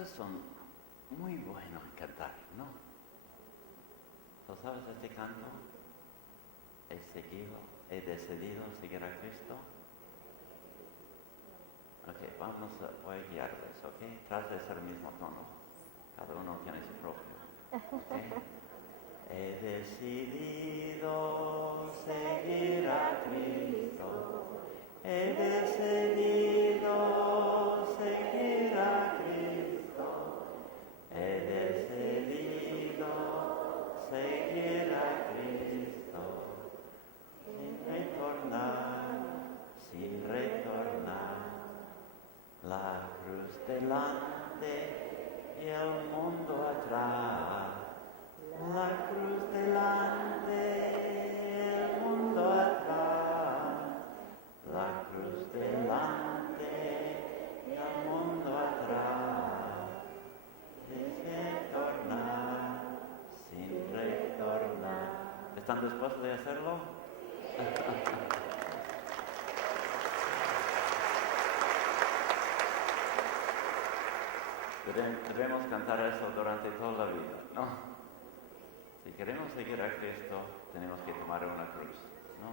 Ustedes son muy buenos en cantar, ¿no? ¿Tú sabes este canto? He decidido seguir a Cristo. Ok, voy a guiarles, ok. Trata de ser el mismo tono. Cada uno tiene su propio. Okay. He decidido seguir a Cristo. He decidido seguir a Cristo. He decidido seguir a Cristo. Sin retornar. La cruz delante y el mundo atrás. La cruz delante y el mundo atrás. La cruz delante y el mundo atrás. Sin retornar. ¿Están dispuestos de hacerlo? Debemos cantar eso durante toda la vida, ¿no? Si queremos seguir a Cristo, tenemos que tomar una cruz, ¿no?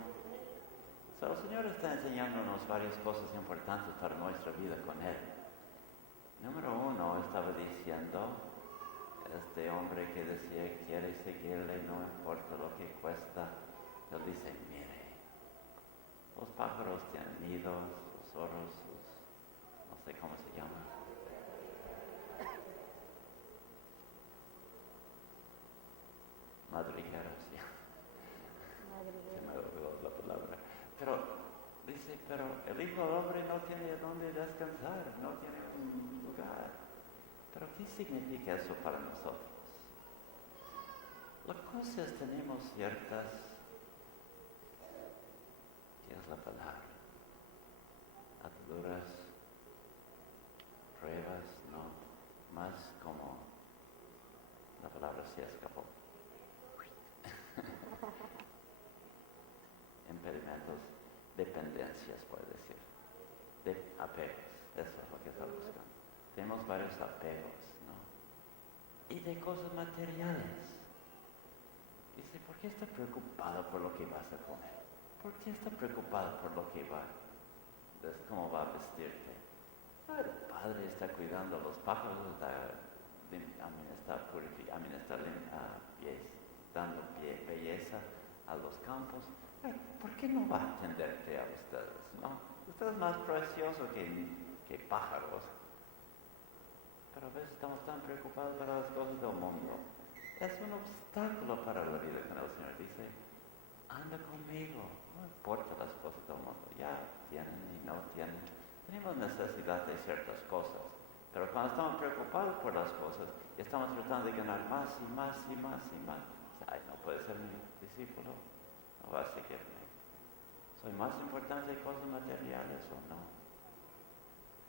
El Señor está enseñándonos varias cosas importantes para nuestra vida con Él. Número 1, estaba diciendo, este hombre que decía, quiere seguirle, no importa lo que cuesta. Él dice, mire, los pájaros tienen nidos, los zorros, no sé cómo se llama. Madrigueras, ya. Se me olvidó la palabra. Pero el Hijo del Hombre no tiene dónde descansar, no tiene un lugar. Pero ¿qué significa eso para nosotros? La cosa es, tenemos ciertas, ¿qué es la palabra? Ataduras, pruebas, no, más como, la palabra se escapó. Impedimentos, dependencias, puede decir, de apegos, eso es lo que está buscando. Tenemos varios apegos, ¿no? Y de cosas materiales. Dice, ¿por qué está preocupado por lo que vas a comer? ¿Por qué está preocupado por lo que cómo va a vestirte? El Padre está cuidando a los pájaros, está dando belleza a los campos. ¿Por qué no va a atenderte a ustedes, no? Usted es más precioso que pájaros. Pero a veces estamos tan preocupados para las cosas del mundo. Es un obstáculo para la vida con el Señor. Dice, anda conmigo, no importa las cosas del mundo. Ya tienen y no tienen. Tenemos necesidad de ciertas cosas. Pero cuando estamos preocupados por las cosas y estamos tratando de ganar más y más y más y más, ay, no puede ser mi discípulo, no va a seguirme. ¿Soy más importante de cosas materiales o no?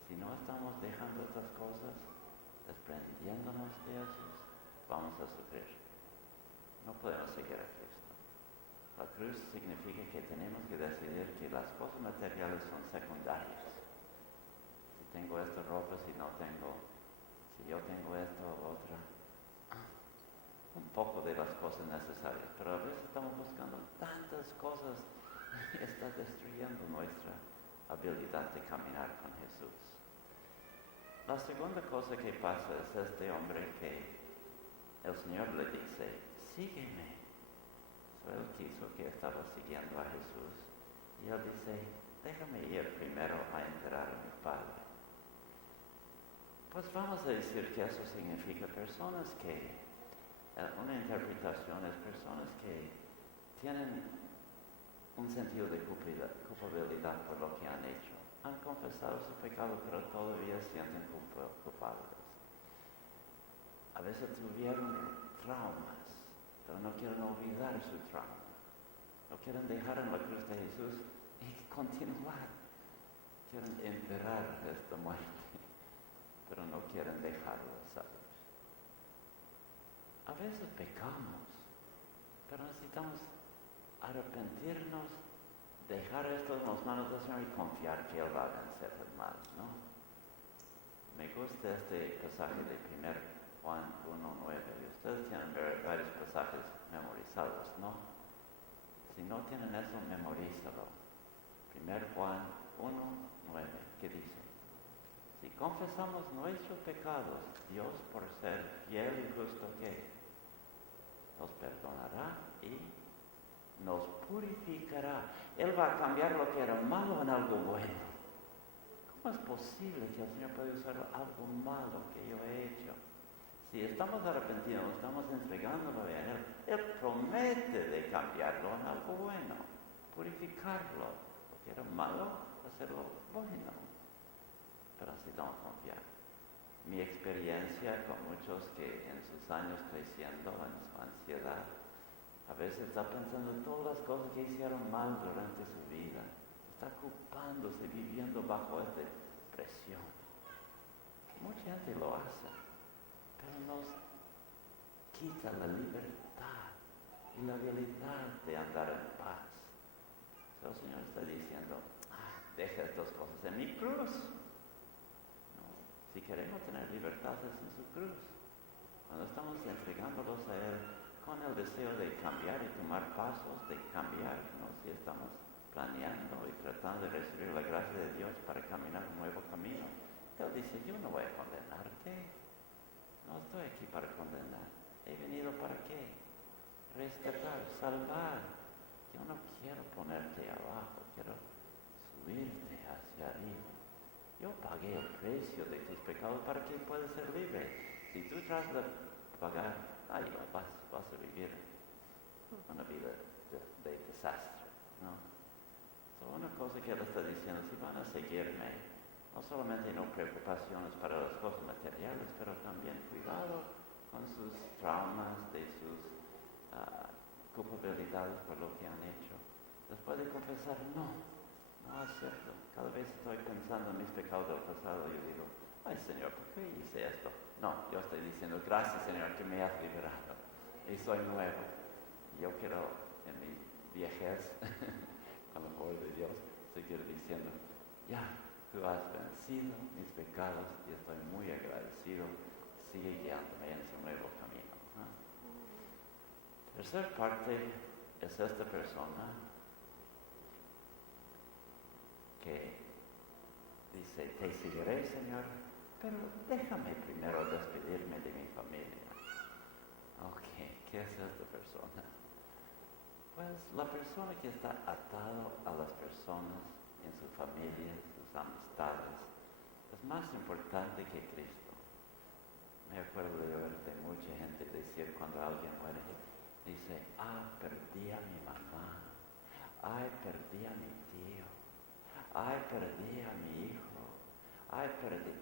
Si no estamos dejando estas cosas, desprendiéndonos de ellos, vamos a sufrir. No podemos seguir a Cristo. La cruz significa que tenemos que decidir que las cosas materiales son secundarias. Si tengo esta ropa, si yo tengo esto o otra, un poco de las cosas necesarias, pero a veces estamos buscando tantas cosas y está destruyendo nuestra habilidad de caminar con Jesús. La segunda cosa que pasa es este hombre que el Señor le dice, sígueme. Él quiso que estaba siguiendo a Jesús y él dice, déjame ir primero a enterar a mi Padre. Pues vamos a decir que eso significa personas que, una interpretación es personas que tienen un sentido de culpabilidad por lo que han hecho. Han confesado su pecado, pero todavía sienten culpables. A veces tuvieron traumas, pero no quieren olvidar su trauma. No quieren dejar en la cruz de Jesús y continuar. Quieren enterrar esta muerte, pero no quieren dejarlo, ¿sabes? A veces pecamos, pero necesitamos arrepentirnos, dejar esto en las manos del Señor y confiar que Él va a vencer el mal, ¿no? Me gusta este pasaje de 1 Juan 1:9. Ustedes tienen varios pasajes memorizados, ¿no? Si no tienen eso, memorízalo. 1 Juan 1:9, ¿qué dice? Si confesamos nuestros pecados, Dios, por ser fiel y justo, ¿qué? Nos perdonará y nos purificará. Él va a cambiar lo que era malo en algo bueno. ¿Cómo es posible que el Señor pueda usar algo malo que yo he hecho? Si estamos arrepentidos, estamos entregándolo a Él, Él promete de cambiarlo en algo bueno, purificarlo. Lo que era malo, hacerlo bueno. Pero necesitamos confiar. Mi experiencia con muchos que en sus años creciendo, en su ansiedad, a veces está pensando en todas las cosas que hicieron mal durante su vida. Está ocupándose, viviendo bajo esta presión. Mucha gente lo hace, pero nos quita la libertad y la habilidad de andar en paz. El Señor está diciendo, deja estas cosas en mi cruz. No, si queremos tener libertad es en su cruz. Cuando estamos entregándolos a Él con el deseo de cambiar y tomar pasos de cambiar, ¿no? Si estamos planeando y tratando de recibir la gracia de Dios para caminar un nuevo camino, Él dice, yo no voy a condenarte. No estoy aquí para condenar. He venido para qué? Rescatar, salvar. Yo no quiero ponerte abajo, quiero subirte hacia arriba. Yo pagué el precio de tus pecados para que puedas ser libre. Si tú tratas de pagar, vas a vivir una vida de desastre, ¿no? Una cosa que Él está diciendo, si van a seguirme, no solamente no preocupaciones para las cosas materiales, pero también cuidado con sus traumas, de sus culpabilidades por lo que han hecho. Después de confesar, no acepto. Cada vez estoy pensando en mis pecados del pasado, yo digo, ay Señor, ¿por qué hice esto? No, yo estoy diciendo, gracias Señor que me has liberado y soy nuevo. Yo quiero en mi viejez, con el amor de Dios, seguir diciendo, ya, tú has vencido mis pecados y estoy muy agradecido. Sigue guiándome en su nuevo camino. Tercer parte es esta persona que dice, te seguiré, Señor, pero déjame primero despedirme de mi familia. Ok, ¿qué es esta persona? Pues la persona que está atado a las personas en su familia, sus amistades, es más importante que Cristo. Me acuerdo de oír de mucha gente decir cuando alguien muere, dice, perdí a mi mamá, perdí a mi tío, perdí a mi hijo, perdí.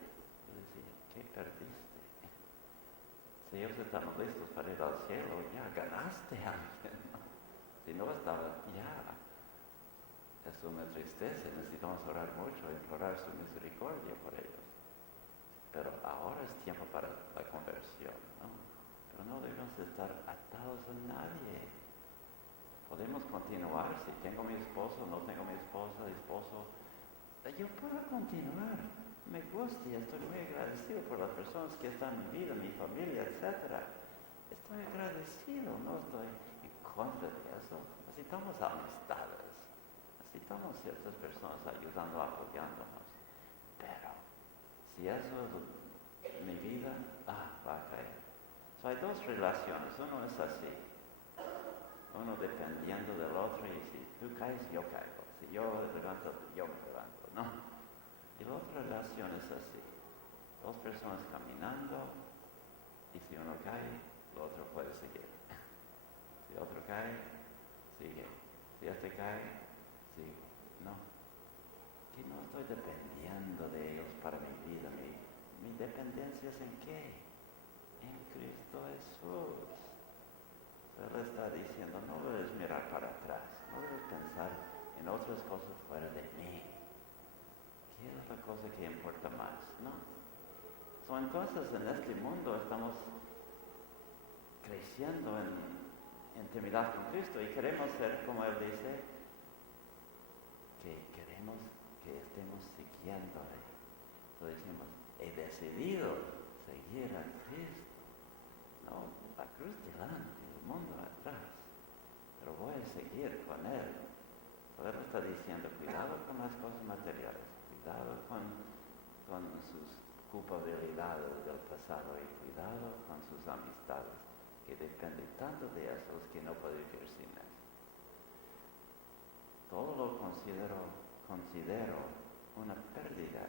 Yo decía, ¿qué perdiste? Si ellos estaban listos para ir al cielo, ya ganaste a alguien, ¿no? Si no estaban, ya. Es una tristeza, necesitamos orar mucho, implorar su misericordia por ellos. Pero ahora es tiempo para la conversión, ¿no? Pero no debemos estar atados a nadie. Podemos continuar, si tengo mi esposo, no tengo mi esposo, yo puedo continuar. Me gusta y estoy muy agradecido por las personas que están en mi vida, mi familia, etc. Estoy agradecido, no estoy en contra de eso. Necesitamos amistades, necesitamos ciertas personas ayudando, apoyándonos. Pero si eso es mi vida, va a caer. Hay dos relaciones, uno es así, uno dependiendo del otro, y si tú caes, yo caigo, si yo levanto, yo me levanto, ¿no? Y la otra relación es así, dos personas caminando, y si uno cae, el otro puede seguir. Si otro cae, sigue. Si este cae, sigue. No. Que no estoy dependiendo de ellos para mi vida. Mi dependencia es en qué? En Cristo Jesús. Él está diciendo, no debes mirar para atrás, no debes pensar en otras cosas fuera de mí. ¿Qué es la cosa que importa más? ¿No? Entonces en este mundo estamos creciendo en intimidad con Cristo y queremos ser, como Él dice, que queremos que estemos siguiéndole. Entonces decimos, he decidido seguir a Cristo. No, la cruz delante, el mundo atrás. Pero voy a seguir con Él. Él está diciendo, cuidado con las cosas materiales, cuidado con sus culpabilidades del pasado y cuidado con sus amistades, que dependen tanto de esos que no puede vivir sin Él. Todo lo considero una pérdida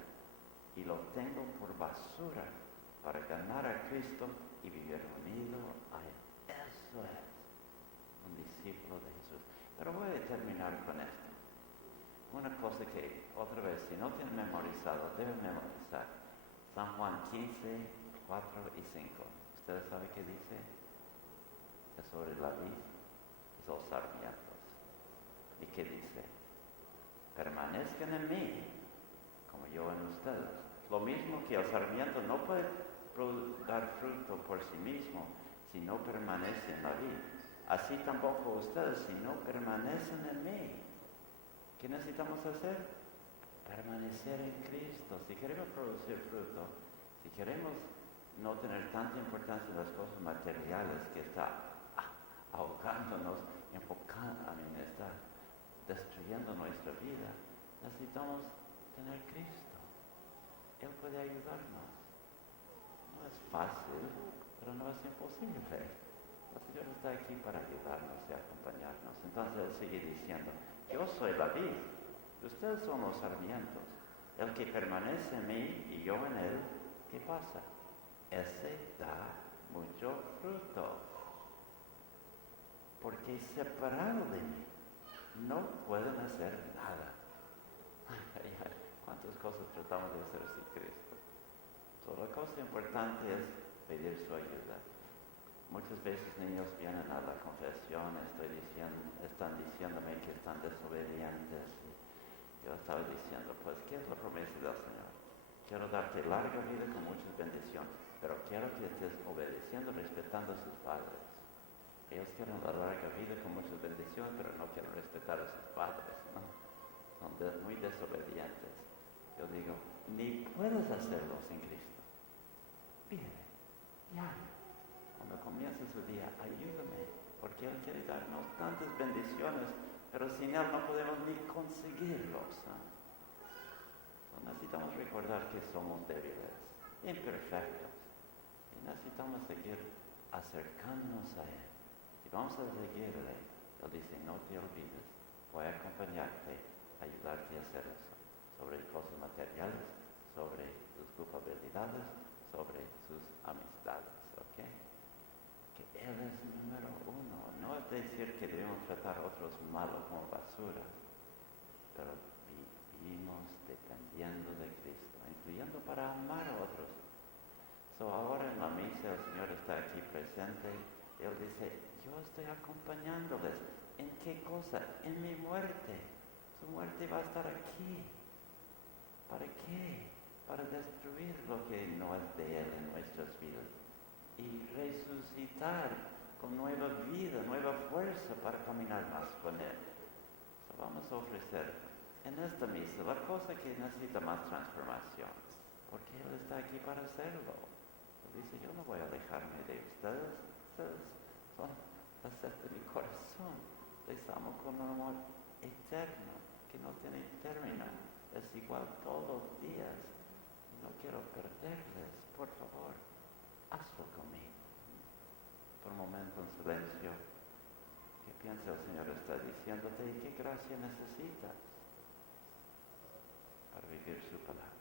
y lo tengo por basura para ganar a Cristo y vivir unido a Él. Eso es un discípulo de Jesús. Pero voy a terminar con esto. Una cosa que, otra vez, si no tienen memorizado, deben memorizar. San Juan 15, 4 y 5. ¿Ustedes saben qué dice? Es sobre la vid y los sarmientos. ¿Y qué dice? Permanezcan en mí, como yo en ustedes. Lo mismo que el sarmiento no puede dar fruto por sí mismo si no permanece en la vid. Así tampoco ustedes si no permanecen en mí. ¿Qué necesitamos hacer? Permanecer en Cristo. Si queremos producir fruto, si queremos no tener tanta importancia en las cosas materiales que está ahogándonos, está destruyendo nuestra vida, necesitamos tener Cristo. Él puede ayudarnos. No es fácil, pero no es imposible. El Señor está aquí para ayudarnos y acompañarnos. Entonces Él sigue diciendo, yo soy la vid, ustedes son los sarmientos. El que permanece en mí y yo en Él, ¿qué pasa? Ese da mucho fruto. Porque separado de mí, no pueden hacer nada. ¿Cuántas cosas tratamos de hacer sin Cristo? La cosa importante es pedir su ayuda. Muchas veces niños vienen a la confesión, están diciéndome que están desobedientes. Yo estaba diciendo, pues, ¿qué es la promesa del Señor? Quiero darte larga vida con muchas bendiciones, pero quiero que estés obedeciendo, respetando a sus padres. Ellos quieren la larga vida con muchas bendiciones, pero no quieren respetar a sus padres, ¿no? Son muy desobedientes. Yo digo, ni puedes hacerlo sin Cristo. Pide, ya. Cuando comienza su día, ayúdame, porque Él quiere darnos tantas bendiciones, pero sin Él no podemos ni conseguirlos, ¿no? Necesitamos recordar que somos débiles, imperfectos, y necesitamos seguir acercándonos a Él. Si vamos a seguirle, Él dice, no te olvides, voy a acompañarte, ayudarte a hacer eso, sobre cosas materiales, sobre sus culpabilidades, sobre sus amistades, ¿ok? Que Él es número uno. No es decir que debemos tratar a otros malos como basura, pero vivimos dependiendo de Cristo, incluyendo para amar a otros. Ahora en la misa el Señor está aquí presente. Él dice, yo estoy acompañándoles. ¿En qué cosa? En mi muerte. Su muerte va a estar aquí. ¿Para qué? Para destruir lo que no es de Él en nuestras vidas. Y resucitar con nueva vida, nueva fuerza para caminar más con Él. Vamos a ofrecer en esta misa la cosa que necesita más transformación, porque Él está aquí para hacerlo. Él dice, yo no voy a alejarme de ustedes, ustedes son la sed de mi corazón. Les amo con un amor eterno, que no tiene término. Es igual todos los días. No quiero perderles, por favor, hazlo conmigo. Por un momento en silencio, ¿qué piensa el Señor está diciéndote y qué gracia necesitas para vivir su palabra?